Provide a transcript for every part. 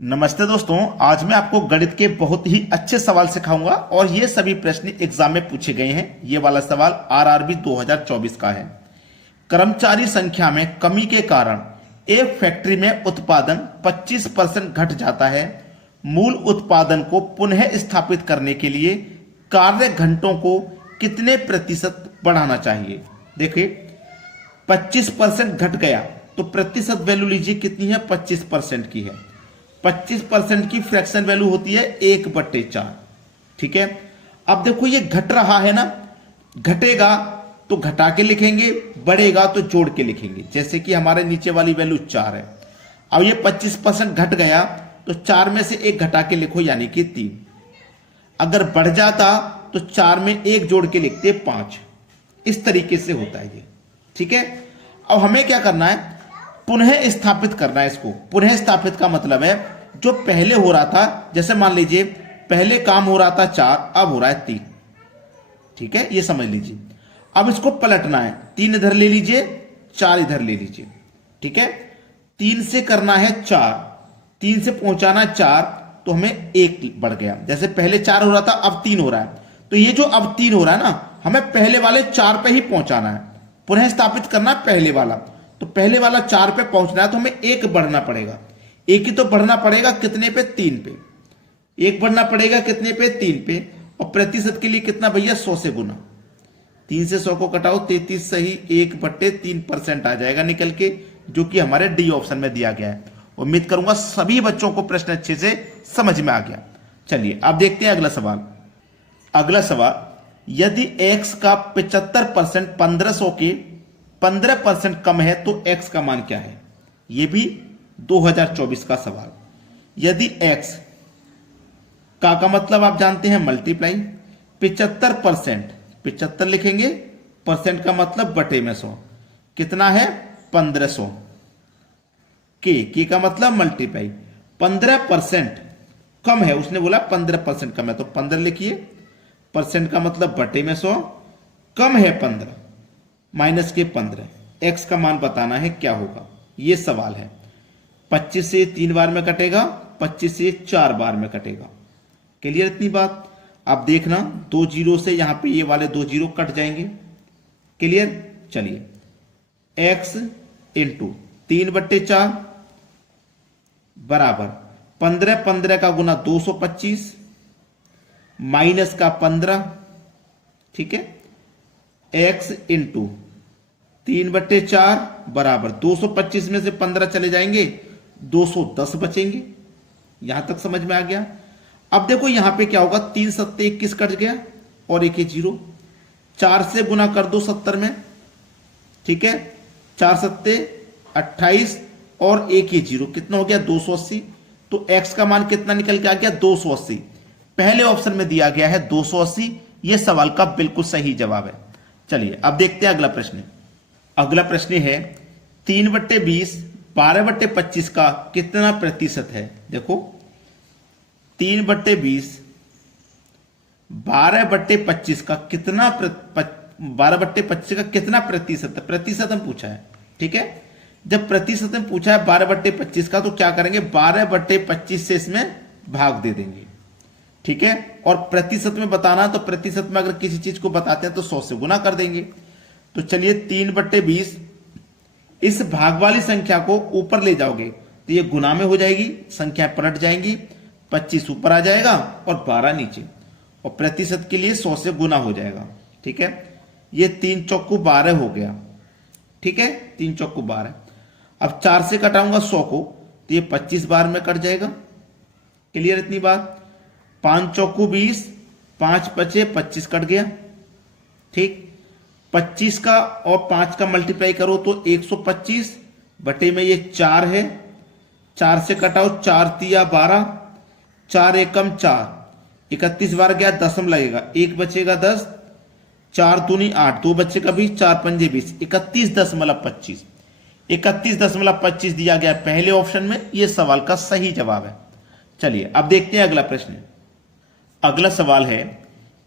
नमस्ते दोस्तों। आज मैं आपको गणित के बहुत ही अच्छे सवाल सिखाऊंगा और ये सभी प्रश्न एग्जाम में पूछे गए हैं। ये वाला सवाल आरआरबी 2024 का है। कर्मचारी संख्या में कमी के कारण एक फैक्ट्री में उत्पादन 25% घट जाता है। मूल उत्पादन को पुनः स्थापित करने के लिए कार्य घंटों को कितने प्रतिशत बढ़ाना चाहिए। देखिए 25% घट गया तो प्रतिशत वैल्यू लीजिए कितनी है, 25% की है। 25% की फ्रैक्शन वैल्यू होती है 1/4। ठीक है, अब देखो ये घट रहा है ना, घटेगा तो घटा के लिखेंगे, बढ़ेगा तो जोड़ के लिखेंगे। जैसे कि हमारे नीचे वाली वैल्यू 4 है। अब ये 25% घट गया तो 4 में से 1 घटा के लिखो यानी कि 3। अगर बढ़ जाता तो 4 में 1 जोड़ के लिखते 5। इस तरीके से होता है ये। ठीक है, अब हमें क्या करना है, पुनः स्थापित करना है इसको। पुनः स्थापित का मतलब है जो पहले हो रहा था, जैसे मान लीजिए पहले काम हो रहा था 4, अब हो रहा है 3। ठीक है, ये समझ लीजिए। अब इसको पलटना है, 3 इधर ले लीजिए, 4 इधर ले लीजिए। ठीक है, 3 से करना है 4, 3 से पहुंचाना 4, तो हमें 1 बढ़ गया। जैसे पहले 4 हो रहा था, अब 3 हो रहा है, तो ये जो अब 3 हो रहा है ना, हमें पहले वाले 4 पे ही पहुंचाना है। पुनः स्थापित करना पहले वाला, तो पहले वाला 4 पे पहुंचना है तो हमें 1 बढ़ना पड़ेगा। 1 ही तो बढ़ना पड़ेगा, कितने पे, 3 पे। 1 बढ़ना पड़ेगा कितने पे, 3 पे। और प्रतिशत के लिए कितना भैया, 100 से गुना। 3 से 100 को कटाओ, 33 सही 1/3% आ जाएगा निकल के, जो कि हमारे डी ऑप्शन में दिया गया है। उम्मीद करूंगा सभी बच्चों को प्रश्न अच्छे से समझ में आ गया। चलिए अब देखते हैं अगला सवाल। अगला सवाल, यदि x का 75% 1500 के 15% कम है तो x का मान क्या है। यह भी 2024 का सवाल। यदि x का मतलब आप जानते हैं मल्टीप्लाई, 75%, 75 लिखेंगे, परसेंट का मतलब बटे में 100, कितना है 1500। के का मतलब मल्टीप्लाई, 15% कम है, उसने बोला 15% कम है तो 15 लिखिए, परसेंट का मतलब बटे में 100, कम है 15 माइनस के 15। x का मान बताना है क्या होगा, ये सवाल है। 25 से 3 बार में कटेगा, 25 से 4 बार में कटेगा। क्लियर इतनी बात। आप देखना 2 जीरो से यहां पे ये वाले 2 जीरो कट जाएंगे। क्लियर। चलिए x इंटू 3/4 बराबर 15, 15 का गुना 225 माइनस का 15। ठीक है, x इंटू 3/4 बराबर 225 में से 15 चले जाएंगे, 210 बचेंगे। यहां तक समझ में आ गया। अब देखो यहां पे क्या होगा, 3 सत्ते 21 कट गया और 1 0। 4 से गुना कर दो 70 में। ठीक है, 4 सत्ते 28 और 1 0, कितना हो गया 280। तो x का मान कितना निकल के आ गया, 280। पहले ऑप्शन में दिया गया है 280। यह सवाल का बिल्कुल सही जवाब है। चलिए अब देखते हैं अगला प्रश्न। अगला प्रश्न है 3/20 12/25 का कितना प्रतिशत है। देखो 3/20 12/25 का कितना 12/25 का कितना प्रतिशत है, प्रतिशत में पूछा है। ठीक है, जब प्रतिशत में पूछा है 12/25 का तो क्या करेंगे, 12/25 से इसमें भाग दे देंगे। ठीक है, और प्रतिशत में बताना तो प्रतिशत में अगर किसी चीज को बताते हैं तो 100 से गुना कर देंगे। तो चलिए 3/20, इस भाग वाली संख्या को ऊपर ले जाओगे तो ये गुना में हो जाएगी, संख्या पलट जाएंगी, 25 ऊपर आ जाएगा और 12 नीचे, और प्रतिशत के लिए 100 से गुना हो जाएगा। ठीक है, ये 3 चौको 12 हो गया। ठीक है, 3 चौको 12। अब 4 से कटाऊंगा 100 को तो ये 25 बार में कट जाएगा। क्लियर इतनी बात। 5 चौको 20, 5 बचे 25 कट गया। ठीक, 25 का और 5 का मल्टीप्लाई करो तो 125 बटे में ये 4 है। 4 से कटाओ, 4 तिया 12, 4 एकम 4, 31 बार गया, दसम लगेगा, 1 बचेगा 10, 4 दूनी 8, 2 बचेगा 20, 4 पंजे 20, 31.25। 31.25 दिया गया पहले ऑप्शन में। यह सवाल का सही जवाब है। चलिए अब देखते हैं अगला प्रश्न। अगला सवाल है,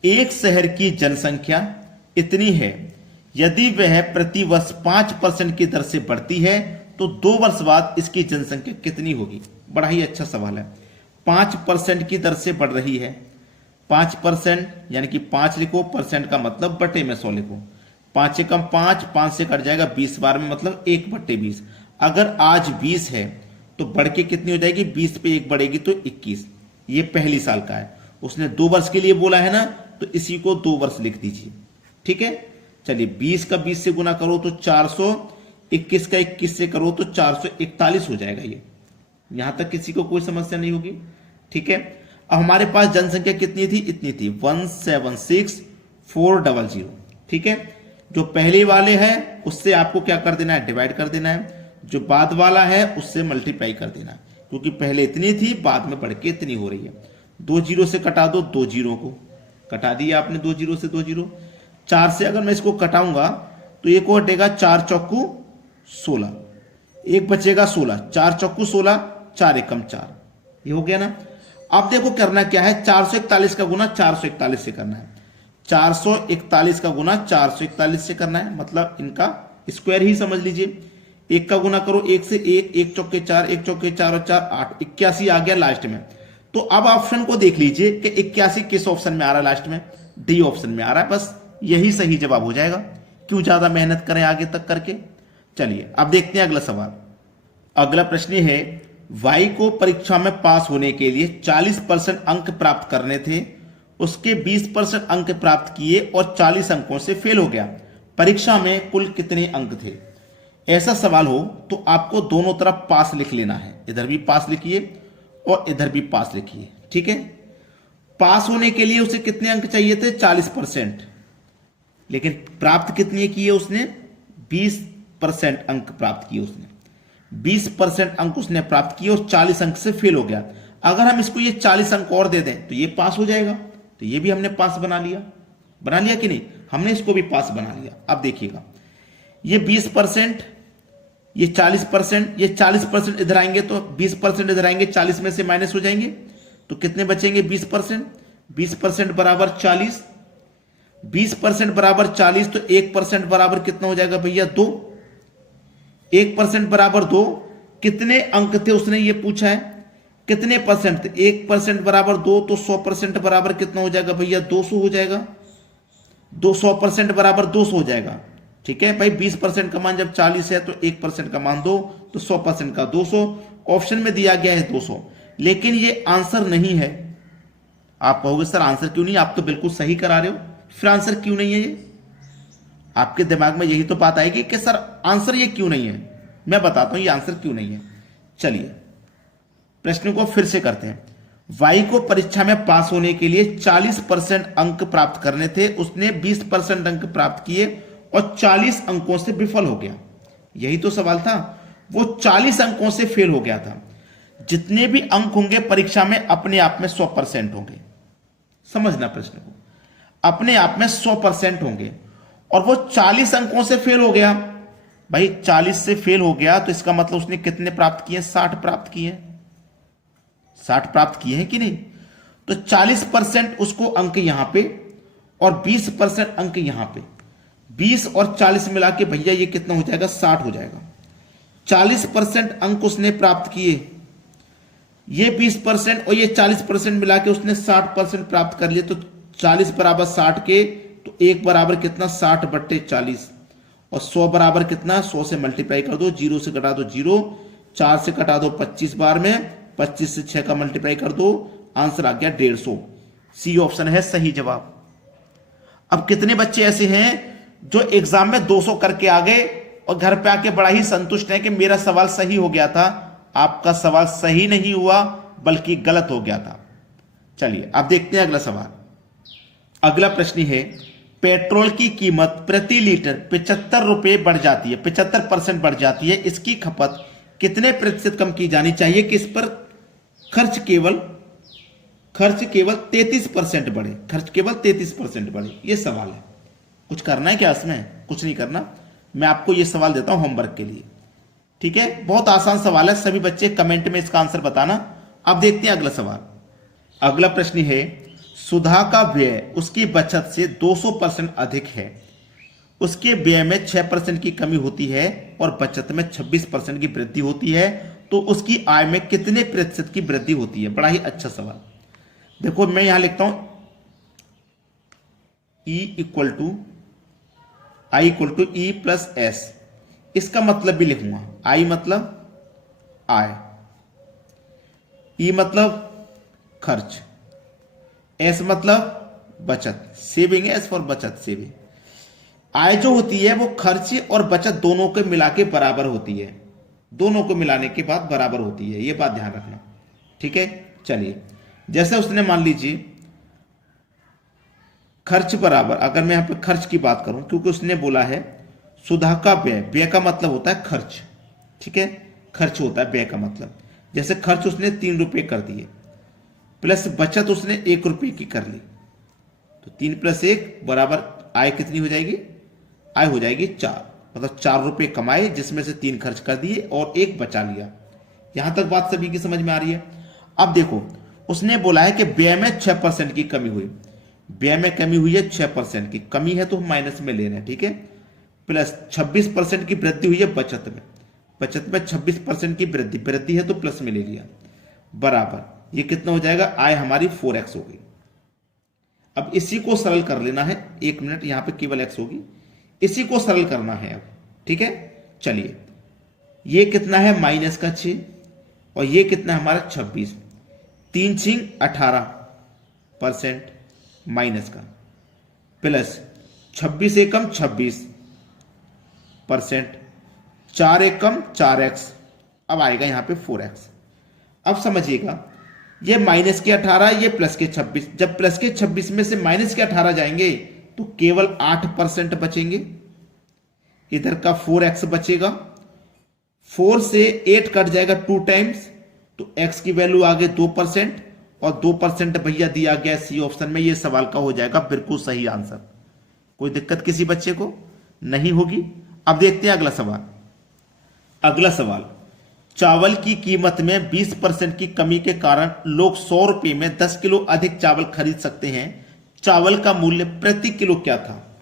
एक शहर की जनसंख्या इतनी है, यदि वह प्रति वर्ष 5% की दर से बढ़ती है तो 2 वर्ष बाद इसकी जनसंख्या कितनी होगी। बड़ा ही अच्छा सवाल है। 5% की दर से बढ़ रही है। 5% यानी कि 5 लिखो, परसेंट का मतलब बटे में 100 लिखो। 5 से कम 5, 5 से कट जाएगा 20 बार में, मतलब 1/20। अगर आज 20 है तो बढ़ के कितनी हो जाएगी, 20 पे 1 बढ़ेगी तो 21। ये पहली साल का है, उसने 2 वर्ष के लिए बोला है ना, तो इसी को 2 वर्ष लिख दीजिए। ठीक है, चलिए 20 का 20 से गुना करो तो 400, 21 का 21 से करो तो 441 हो जाएगा। ये यहां तक किसी को कोई समस्या नहीं होगी। ठीक है, अब हमारे पास जनसंख्या कितनी थी, इतनी थी 176400। ठीक है, जो पहले वाले हैं उससे आपको क्या कर देना है, डिवाइड कर देना है। जो बाद वाला है उससे मल्टीप्लाई कर देना है, क्योंकि पहले इतनी थी, बाद में बढ़ के इतनी हो रही है। 2 जीरो से कटा दो, 2 जीरो को कटा दिया आपने, 2 जीरो से 2 जीरो। 4 से अगर मैं इसको कटाऊंगा तो एक और कटेगा, 4 चौकू 16, एक बचेगा 16, 4 चौकू 16, 4 एकम 4, ये हो गया ना। अब देखो करना क्या है, 441 का गुना 441 से करना है। 441 का गुना 441 से करना है, मतलब इनका स्क्वायर ही समझ लीजिए। 1 का गुना करो 1 से, 1 1 चौके 4, 1 चौके 4 और 4 8, 81 आ गया लास्ट में। तो अब ऑप्शन को देख लीजिए कि 81 किस ऑप्शन में आ रहा है, लास्ट में डी ऑप्शन में आ रहा है। बस यही सही जवाब हो जाएगा, क्यों ज्यादा मेहनत करें आगे तक करके। चलिए अब देखते हैं अगला सवाल। अगला प्रश्न है, वाई को परीक्षा में पास होने के लिए 40% अंक प्राप्त करने थे, उसके 20% अंक प्राप्त किए और 40 अंकों से फेल हो गया। परीक्षा में कुल कितने अंक थे? ऐसा सवाल हो तो आपको दोनों तरफ पास लिख लेना है, इधर भी पास लिखिए और इधर भी पास लिखिए। ठीक है, पास होने के लिए उसे कितने अंक चाहिए थे, 40%, लेकिन प्राप्त कितने किए उसने, 20% अंक प्राप्त किए उसने। 20% अंक उसने प्राप्त किए और 40 अंक से फेल हो गया। अगर हम इसको ये 40 अंक और दे दें तो ये पास हो जाएगा, तो ये भी हमने पास बना लिया। बना लिया कि नहीं, हमने इसको भी पास बना लिया। अब देखिएगा, ये 20%, ये 40%, ये 40% इधर आएंगे तो 20% इधर आएंगे, 40 में से माइनस हो जाएंगे तो कितने बचेंगे, 20%। 20% बराबर 40, 20% बराबर 40, तो 1% बराबर कितना हो जाएगा भैया, 2। 1% बराबर 2। कितने अंक थे उसने ये पूछा है, कितने परसेंट थे, 1% बराबर 2, तो 100% बराबर कितना हो जाएगा भैया, 200 हो जाएगा। 200% बराबर 200 हो जाएगा। ठीक है भाई, 20% का मान जब 40 है तो 1% का मान 2, तो 100% का 200। ऑप्शन में दिया गया है 200, लेकिन ये आंसर नहीं है। आप कहोगे सर आंसर क्यों नहीं, आप तो बिल्कुल सही करा रहे हो, फिर आंसर क्यों नहीं है? ये आपके दिमाग में यही तो बात आएगी कि सर आंसर ये क्यों नहीं है। मैं बताता हूं ये आंसर क्यों नहीं है। चलिए प्रश्न को फिर से करते हैं। वाई को परीक्षा में पास होने के लिए 40% अंक प्राप्त करने थे, उसने 20% अंक प्राप्त किए और 40 अंकों से विफल हो गया। यही तो सवाल था, वो 40 अंकों से फेल हो गया था। जितने भी अंक होंगे परीक्षा में अपने आप में 100% होंगे। समझना प्रश्न को, अपने आप में 100% होंगे, और वो 40 अंकों से फेल हो गया। भाई 40 से फेल हो गया तो इसका मतलब उसने कितने प्राप्त किए, 60 प्राप्त किए। 60 प्राप्त किए हैं कि नहीं, तो 40% उसको अंक यहां पे और 20% अंक यहां पे, 20 और 40 मिला के भैया ये कितना हो जाएगा, 60 हो जाएगा। 40% अंक उसने प्राप्त किए, ये 20% और ये 40% मिला के उसने 60% प्राप्त कर लिए। तो 40 बराबर 60 के, तो 1 बराबर कितना, 60/40, और 100 बराबर कितना, 100 से मल्टीप्लाई कर दो, 0 से कटा दो 0, 4 से कटा दो 25 बार में, 25 से 6 का मल्टीप्लाई कर दो, आंसर आ गया 150। सी ऑप्शन है सही जवाब। अब कितने बच्चे ऐसे हैं जो एग्जाम में 200 करके आ गए और घर पे आके बड़ा ही संतुष्ट है कि मेरा सवाल सही हो गया था। आपका सवाल सही नहीं हुआ बल्कि गलत हो गया था। चलिए अब देखते हैं अगला सवाल। अगला प्रश्न है, पेट्रोल की कीमत प्रति लीटर 75 रुपए बढ़ जाती है, 75% बढ़ जाती है, इसकी खपत कितने प्रतिशत कम की जानी चाहिए कि इस पर खर्च केवल 33% बढ़े, खर्च केवल 33% बढ़े। यह सवाल है, कुछ करना है क्या इसमें, कुछ नहीं करना। मैं आपको यह सवाल देता हूं होमवर्क के लिए। ठीक है, बहुत आसान सवाल है, सभी बच्चे कमेंट में इसका आंसर बताना। अब देखते हैं अगला सवाल। अगला प्रश्न है, सुधा का व्यय उसकी बचत से 200% अधिक है, उसके व्यय में 6% की कमी होती है और बचत में 26% की वृद्धि होती है, तो उसकी आय में कितने प्रतिशत की वृद्धि होती है। बड़ा ही अच्छा सवाल। देखो मैं यहां लिखता हूं E equal to I equal to E plus S. इसका मतलब भी लिखूंगा, आई मतलब आय, ई मतलब खर्च, एस मतलब बचत, सेविंग है, एस फॉर बचत, सेविंग। आय जो होती है वो खर्च और बचत दोनों के मिला के बराबर होती है, दोनों को मिलाने के बाद बराबर होती है, ये बात ध्यान रखना, ठीक है। चलिए, जैसे उसने मान लीजिए खर्च बराबर, अगर मैं यहां पे खर्च की बात करूं, क्योंकि उसने बोला है सुधा का व्यय, व्यय का मतलब होता है खर्च, ठीक है, खर्च होता है व्यय का मतलब। जैसे खर्च उसने 3 रुपए कर दिए, प्लस बचत उसने 1 रुपए की कर ली, तो 3 + 1 बराबर आय कितनी हो जाएगी, आय हो जाएगी 4, मतलब 4 रुपए कमाए जिसमें से 3 खर्च कर दिए और 1 बचा लिया। यहां तक बात सभी की समझ में आ रही है। अब देखो उसने बोला है कि व्यय में 6% की कमी हुई, व्यय में कमी हुई है 6% की, कमी है तो हम माइनस में ले रहे हैं, ठीक है, प्लस 26% की वृद्धि हुई है बचत में, बचत में 26% की वृद्धि, वृद्धि है तो प्लस में ले लिया, बराबर ये कितना हो जाएगा, आय हमारी 4x हो गई। अब इसी को सरल कर लेना है, 1 मिनट, यहां पे केवल x होगी, इसी को सरल करना है अब, ठीक है। चलिए, ये कितना है -6 और ये कितना है हमारा 26, 3 × 18% माइनस का, प्लस 26 एकम 26%, 4 एकम 4x, अब आएगा यहां पे 4x। अब समझिएगा, ये -18, ये +26, जब +26 में से -18 जाएंगे तो केवल 8% बचेंगे, इधर का 4x बचेगा, 4 से 8 कट जाएगा 2 टाइम्स, तो x की वैल्यू आ गई 2%, और 2% भैया दिया गया सी ऑप्शन में, ये सवाल का हो जाएगा बिल्कुल सही आंसर। कोई दिक्कत किसी बच्चे को नहीं होगी। अब देखते हैं अगला सवाल। अगला सवाल, चावल की कीमत में 20% की कमी के कारण लोग 100 रुपए में 10 किलो अधिक चावल खरीद सकते हैं, चावल का मूल्य प्रति किलो क्या था।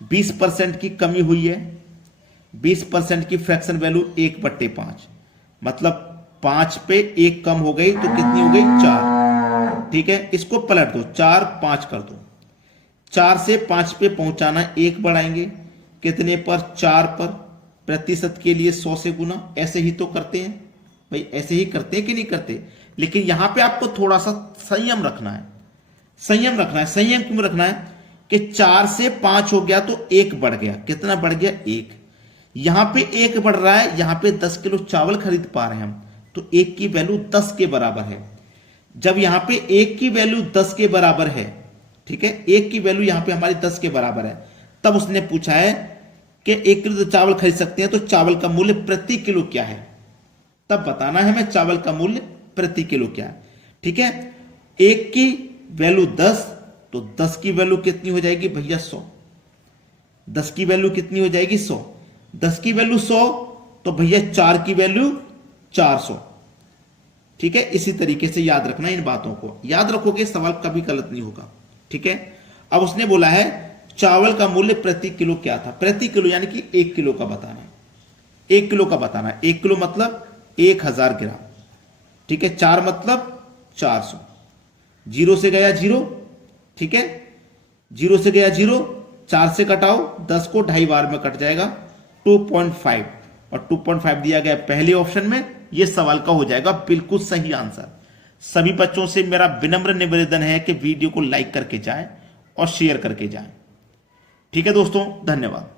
20% की कमी हुई है, 20% की फ्रैक्शन वैल्यू 1/5, मतलब 5 पे 1 कम हो गई तो कितनी हो गई, 4, ठीक है। इसको पलट दो, 4 5 कर दो, 4 से 5 पे पहुंचाना, 1 बढ़ाएंगे कितने पर, 4 पर, प्रतिशत के लिए 100 से गुना, ऐसे ही तो करते हैं भाई, ऐसे ही करते हैं कि नहीं करते। लेकिन यहां पे आपको थोड़ा सा संयम रखना है, संयम रखना है। संयम क्यों रखना है कि 4 से 5 हो गया तो 1 बढ़ गया, कितना बढ़ गया, 1, यहां पे 1 बढ़ रहा है, यहां पे 10 किलो चावल खरीद पा रहे हैं हम, तो 1 की वैल्यू 10 के बराबर है। जब यहां पे 1 की वैल्यू 10 के बराबर है, ठीक है, 1 की वैल्यू यहां पे हमारी 10 के बराबर है, तब उसने पूछा है कि 1 किलो चावल खरीद सकते हैं तो चावल का मूल्य प्रति किलो क्या है, तब बताना है हमें चावल का मूल्य प्रति किलो क्या है, ठीक है। 1 की वैल्यू 10, तो 10 की वैल्यू कितनी हो जाएगी भैया, 100, 10 की वैल्यू कितनी हो जाएगी, 100, 10 की वैल्यू 100, तो भैया 4 की वैल्यू 400, ठीक है। इसी तरीके से याद रखना, इन बातों को याद रखोगे सवाल कभी गलत नहीं होगा, ठीक है। अब उसने बोला है चावल का मूल्य प्रति किलो क्या था, प्रति किलो यानी कि 1 किलो का बताना, 1 किलो का बताना, 1 किलो मतलब 1000 ग्राम, ठीक है, 4 मतलब 400, 0 से गया 0, ठीक है, 0 से गया 0, 4 से कटाओ 10 को 2.5 बार में कट जाएगा, 2.5, और 2.5 दिया गया पहले ऑप्शन में, यह सवाल का हो जाएगा बिल्कुल सही आंसर। सभी बच्चों से मेरा विनम्र निवेदन है कि वीडियो को लाइक करके जाएं और शेयर करके जाएं, ठीक है दोस्तों, धन्यवाद।